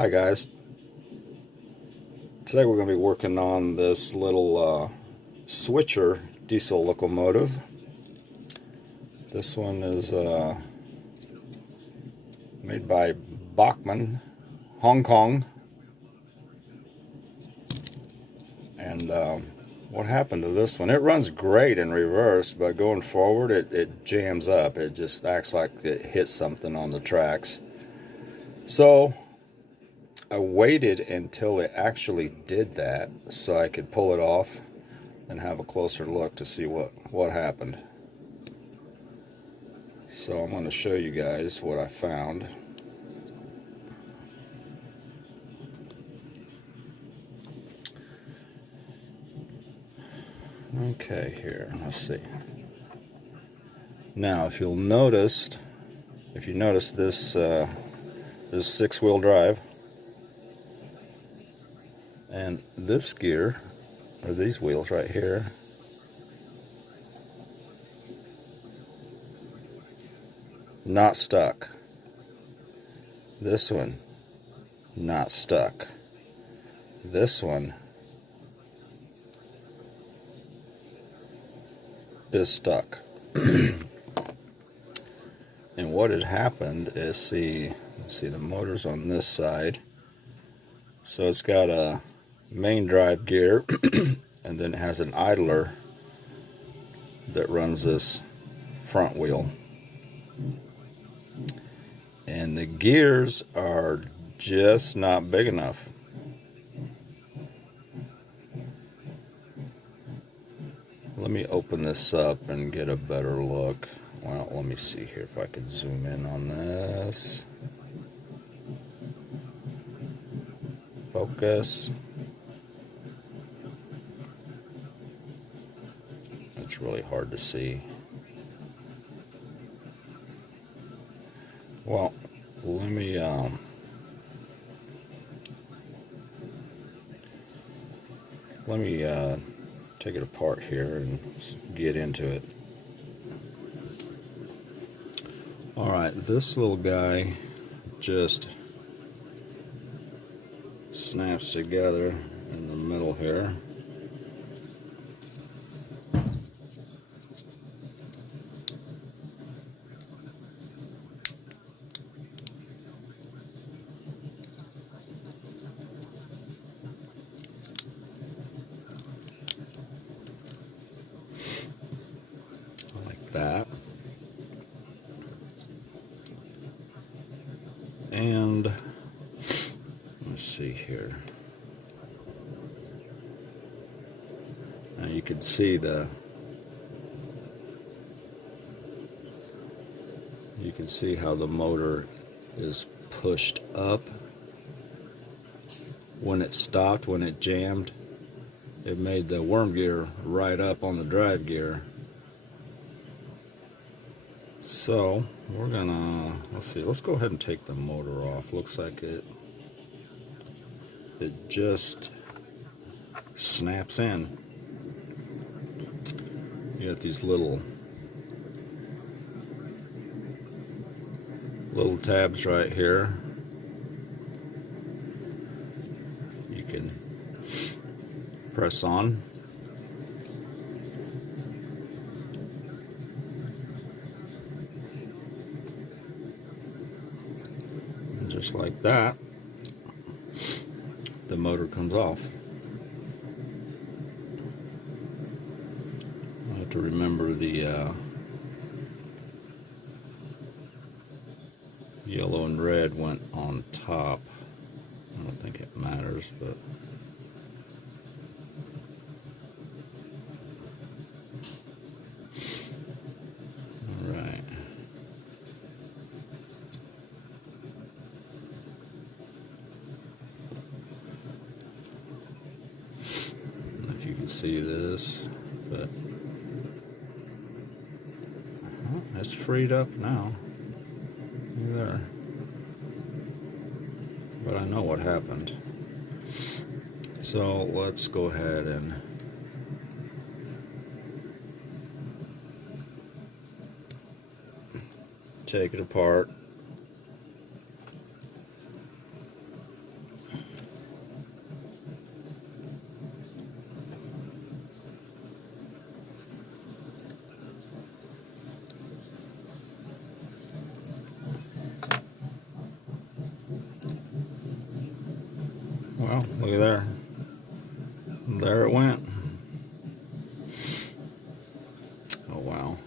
Hi guys, today we're going to be working on this little switcher diesel locomotive. This one is made by Bachmann, Hong Kong. And what happened to this one? It runs great in reverse, but going forward it jams up. It just acts like it hits something on the tracks. So I waited until it actually did that so I could pull it off and have a closer look to see what happened. So I'm going to show you guys what I found. Okay, here, let's see. Now, if you notice this is six-wheel drive, and this gear, or these wheels right here, not stuck. This one, not stuck. This one is stuck. And what had happened is, see the motor's on this side. So it's got a main drive gear and then it has an idler that runs this front wheel. And the gears are just not big enough. Let me open this up and get a better look. Well, let me see here if I can zoom in on this. Focus. It's really hard to see. Well, let me take it apart here and get into it. Alright, this little guy just snaps together in the middle here. Like that. And let's see here. Now you can see how the motor is pushed up. When it stopped, when it jammed, it made the worm gear right up on the drive gear. So we're gonna, let's go ahead and take the motor off. Looks like it just snaps in. You got these little tabs right here. You can press on. And just like that, the motor comes off. I have to remember the yellow and red went on top. I don't think it matters, but alright. If you can see this, but it's freed up now. There. But I know what happened. So let's go ahead and take it apart. Well, look at there. There it went. Oh wow.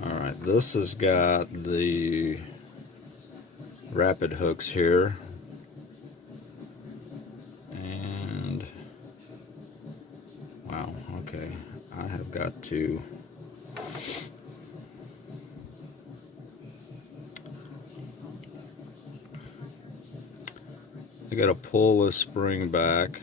Alright, this has got the rapid hooks here. And wow, okay. I have got to pull this spring back.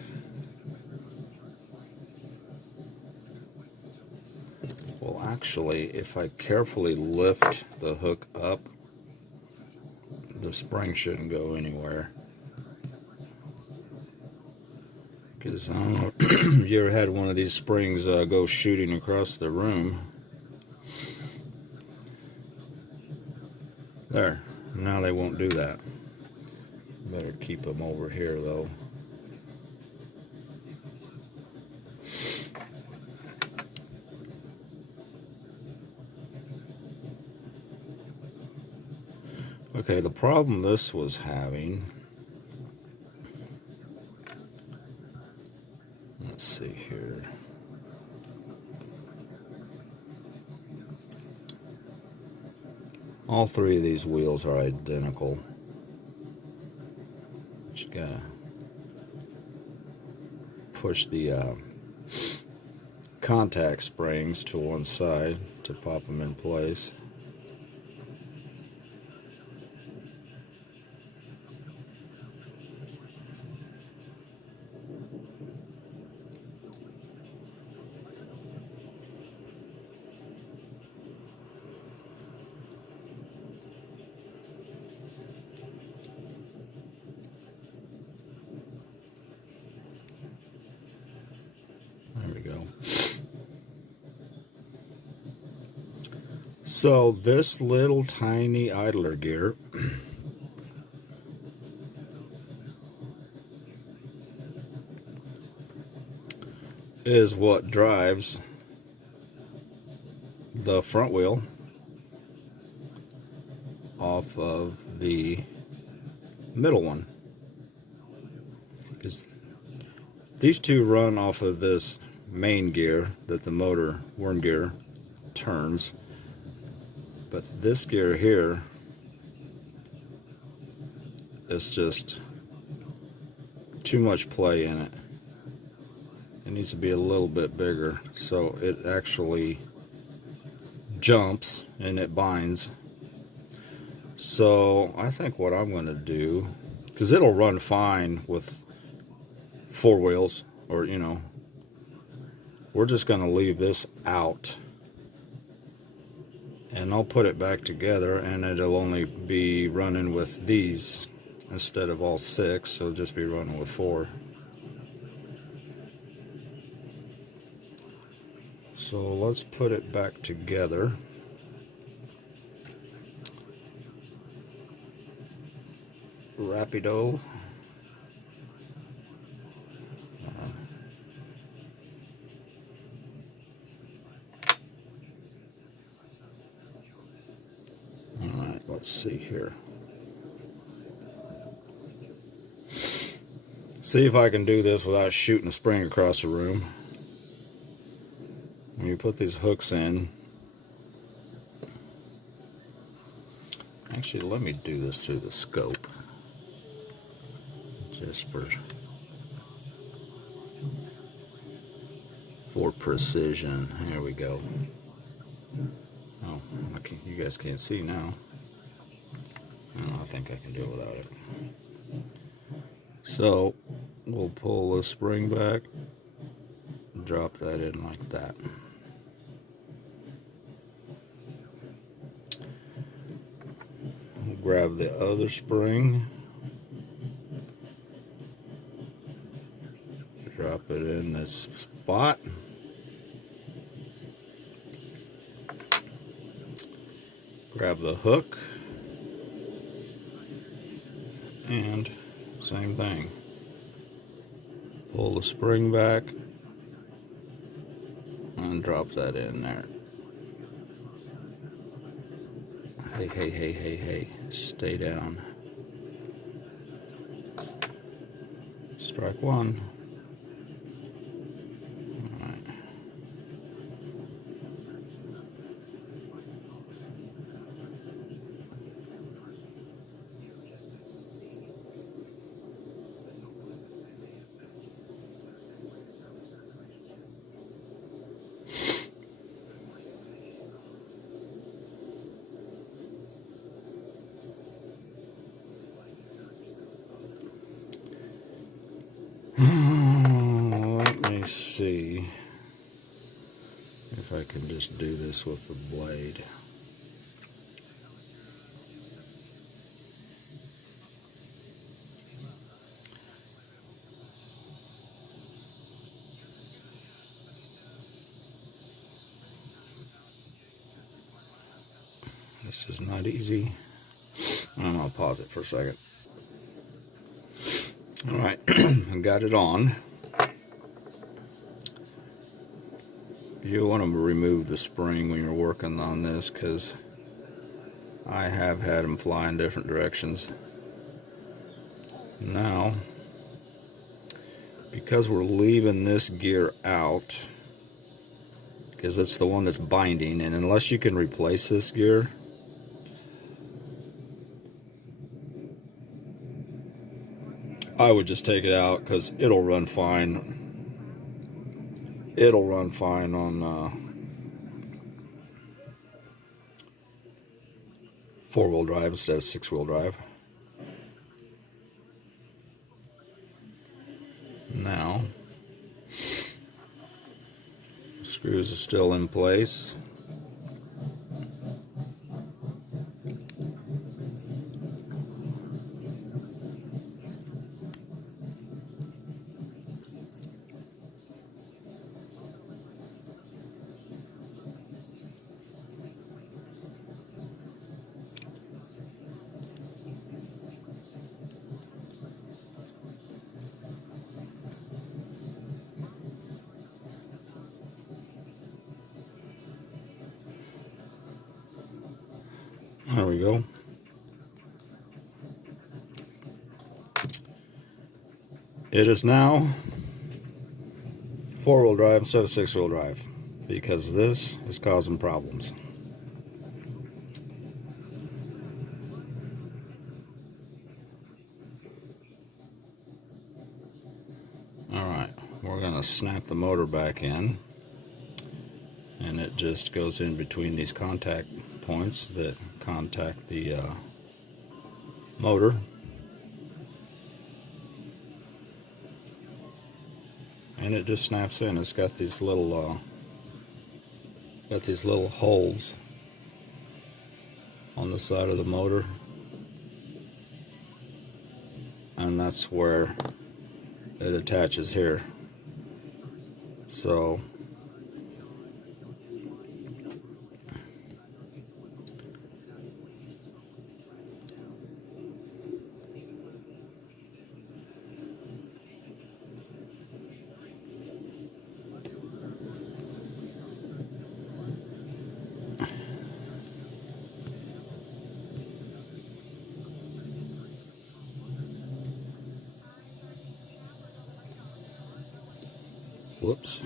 Well, actually, if I carefully lift the hook up, the spring shouldn't go anywhere. Because I don't know if you ever had one of these springs go shooting across the room. There. Now they won't do that. Better keep them over here though. Okay, the problem this was having, let's see here. All three of these wheels are identical. You gotta push the contact springs to one side to pop them in place. There we go. So this little tiny idler gear is what drives the front wheel off of the middle one. Because these two run off of this main gear that the motor worm gear turns, but this gear here is just too much play in it. It needs to be a little bit bigger, so it actually jumps and it binds. So I think what I'm going to do, because it'll run fine with four wheels, or you know, we're just going to leave this out and I'll put it back together, and it'll only be running with these instead of all six, so it'll just be running with four. So let's put it back together. Rapido. Alright, let's see here. See if I can do this without shooting a spring across the room. When you put these hooks in, actually let me do this through the scope, just for precision. Here we go. Oh, you guys can't see now. I think I can do it without it. So we'll pull the spring back, drop that in like that. We'll grab the other spring, drop it in this spot. Grab the hook, and same thing. Pull the spring back and drop that in there. Hey, stay down. Strike one. All right. Let me see if I can just do this with the blade. This is not easy. I'm gonna pause it for a second. All right, I got it on. You want to remove the spring when you're working on this, because I have had them fly in different directions. Now, because we're leaving this gear out, because it's the one that's binding, and unless you can replace this gear, I would just take it out, because it'll run fine. It'll run fine on four-wheel drive instead of six-wheel drive. Now, screws are still in place. There we go. It is now four-wheel drive instead of six-wheel drive, because this is causing problems. Alright, we're going to snap the motor back in, and it just goes in between these contact points that contact the motor. And it just snaps in. It's got these little holes on the side of the motor, and that's where it attaches here. So whoops.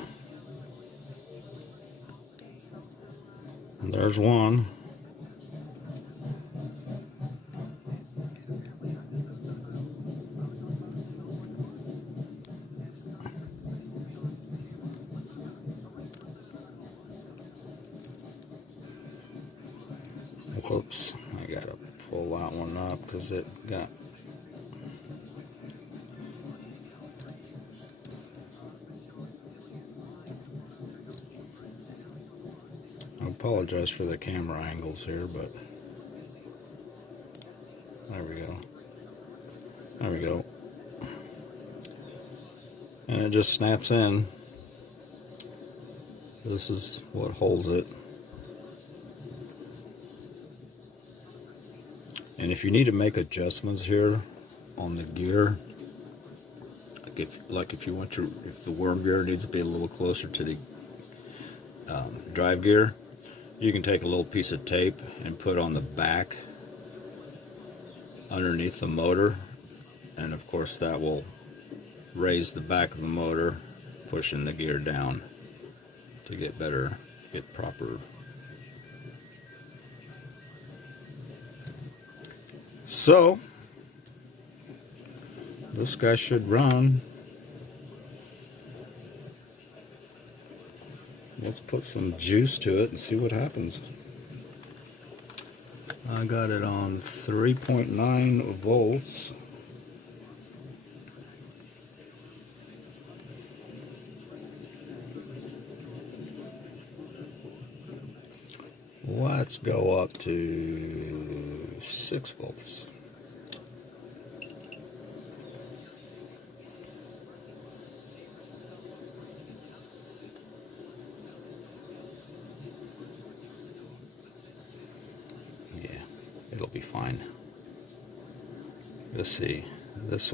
And there's one. Whoops. I gotta pull that one up because it got... I apologize for the camera angles here, but there we go. There we go. And it just snaps in. This is what holds it. And if you need to make adjustments here on the gear, like if you want to, if the worm gear needs to be a little closer to the drive gear, you can take a little piece of tape and put on the back underneath the motor, and of course that will raise the back of the motor, pushing the gear down to get proper. So this guy should run. Let's put some juice to it and see what happens. I got it on 3.9 volts. Let's go up to 6 volts. Yeah, it'll be fine. Let's see. This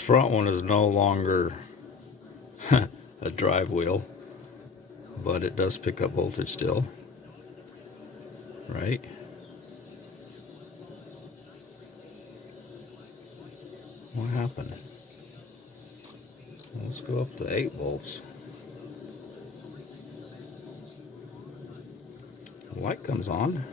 front one is no longer a drive wheel, but it does pick up voltage still. Right? What happened? Let's go up to 8 volts. The light comes on.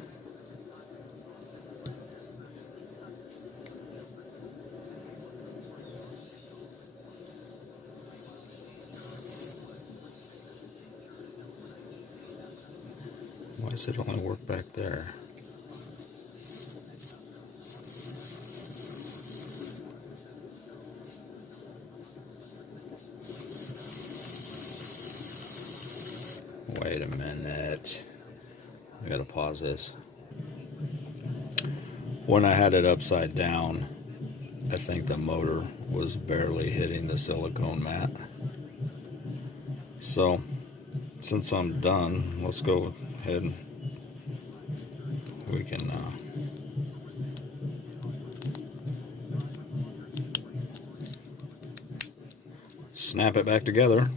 Why does it only work back there? Wait a minute. I gotta pause this. When I had it upside down, I think the motor was barely hitting the silicone mat. So, since I'm done, let's go ahead and we can snap it back together,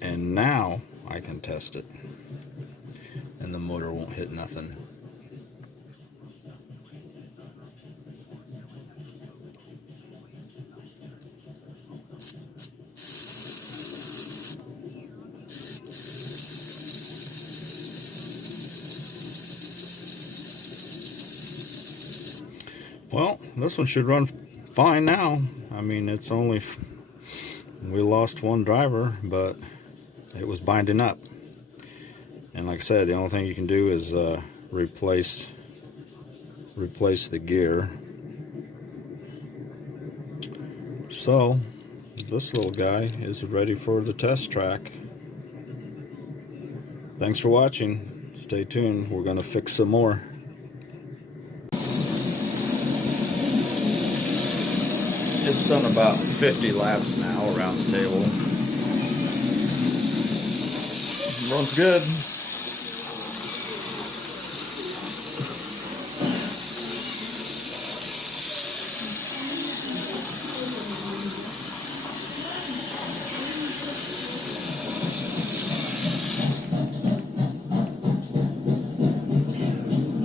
and now I can test it and the motor won't hit nothing. Well, this one should run fine now. I mean, it's only, we lost one driver, but it was binding up. And like I said, the only thing you can do is replace the gear. So, this little guy is ready for the test track. Thanks for watching. Stay tuned. We're going to fix some more. It's done about 50 laps now around the table. Runs good.